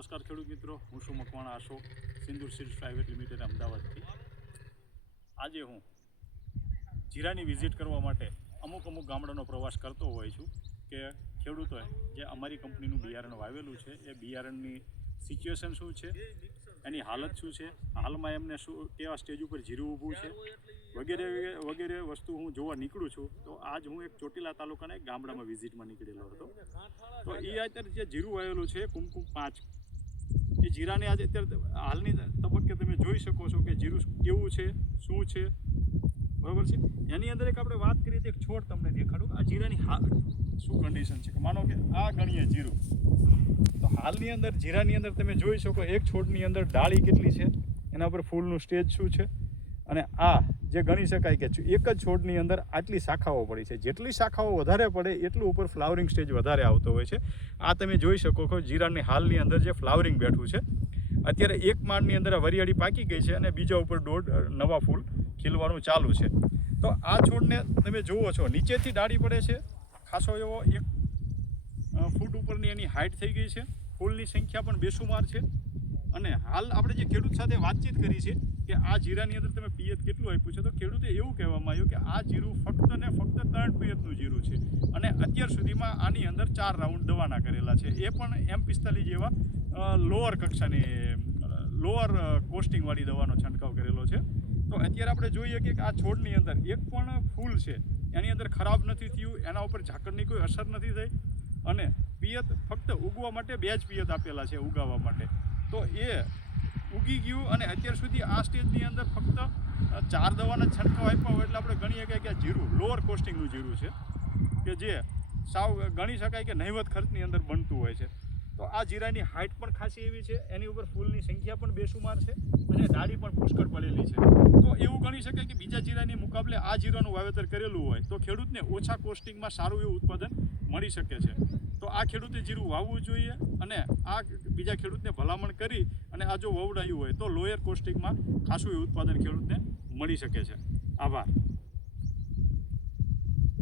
નમસ્કાર ખેડૂત મિત્રો, હું છું મકવાણા અશોક, સિંદૂર સીડ્સ પ્રાઇવેટ લિમિટેડ અમદાવાદથી. આજે હું જીરાની વિઝિટ કરવા માટે અમુક ગામડાનો પ્રવાસ કરતો હોય છું કે ખેડૂતોએ જે અમારી કંપનીનું બિયારણ વાવેલું છે એ બિયારણની સિચ્યુએશન શું છે, એની હાલત શું છે, હાલમાં એમને કેવા સ્ટેજ ઉપર જીરું ઊભું છે વગેરે વસ્તુ હું જોવા નીકળું છું. તો આજ હું એક ચોટીલા તાલુકાના એક ગામડામાં વિઝિટમાં નીકળેલો હતો. તો એ અત્યારે જે જીરું વાવેલું છે કુમકુમ 5, એ જીરાને આજે અત્યારે હાલની તબક્કે તમે જોઈ શકો છો કે જીરું કેવું છે, શું છે, બરાબર છે. એની અંદર એક આપણે વાત કરીએ તો એક છોડ તમને દેખાડું. આ જીરાની શું કન્ડિશન છે કે માનો કે આ ગણીએ જીરું, તો હાલની અંદર જીરાની અંદર તમે જોઈ શકો એક છોડની અંદર ડાળી કેટલી છે, એના ઉપર ફૂલનું સ્ટેજ શું છે, અને આ જે ગણી શકાય કે એક જ છોડની અંદર આટલી શાખાઓ પડી છે. જેટલી શાખાઓ વધારે પડે એટલું ઉપર ફ્લાવરિંગ સ્ટેજ વધારે આવતો હોય છે. આ તમે જોઈ શકો છો જીરાની હાલની અંદર જે ફ્લાવરિંગ બેઠું છે. અત્યારે એક માળની અંદર વરિયાળી પાકી ગઈ છે અને બીજા ઉપર નવા ફૂલ ખીલવાનું ચાલુ છે. તો આ છોડને તમે જુઓ છો નીચેથી ડાળી પડે છે, ખાસો એવો 1 ફૂટ ઉપરની એની હાઇટ થઈ ગઈ છે. ફૂલની સંખ્યા પણ બેસુમાર છે. અને હાલ આપણે જે ખેડૂત સાથે વાતચીત કરી છે કે આ જીરાની અંદર તમે પિયત કેટલું આપ્યું છે, તો ખેડૂતે એવું કહેવામાં આવ્યું કે આ જીરું ફક્ત ને ફક્ત 3 પિયતનું જીરું છે અને અત્યાર સુધીમાં આની અંદર 4 રાઉન્ડ દવાના કરેલા છે, એ પણ M45 જેવા લોઅર કક્ષાની લોઅર કોસ્ટિંગવાળી દવાનો છંટકાવ કરેલો છે. તો અત્યારે આપણે જોઈએ કે આ છોડની અંદર એક પણ ફૂલ છે એની અંદર ખરાબ નથી થયું, એના ઉપર ઝાકળની કોઈ અસર નથી થઈ, અને પિયત ફક્ત ઉગવા માટે 2 જ પિયત આપેલા છે ઉગાવવા માટે. તો એ ઉગી ગયું અને અત્યાર સુધી આ સ્ટેજની અંદર ફક્ત 4 દવાના છંટકાવ આપ્યા હોય એટલે આપણે ગણીએ કે આ જીરું લોઅર કોસ્ટિંગનું જીરું છે કે જે સાવ ગણી શકાય કે નહિવત ખર્ચની અંદર બનતું હોય છે. તો આ જીરાની હાઇટ પણ ખાસી એવી છે, એની ઉપર ફૂલની સંખ્યા પણ બેસુમાર છે અને ડાળી પણ પુષ્કળ પડેલી છે. તો એવું ગણી શકાય કે બીજા જીરાની મુકાબલે આ જીરાનું વાવેતર કરેલું હોય તો ખેડૂતને ઓછા કોસ્ટિંગમાં સારું એવું ઉત્પાદન મળી શકે છે. તો આ ખેડૂતે જીરું વાવવું જોઈએ અને આ બીજા ખેડૂતને ભલામણ કરી અને આ જો વવડાયું હોય તો લોયર કોસ્ટિંગમાં ખાસું એવું ઉત્પાદન ખેડૂતને મળી શકે છે. આભાર.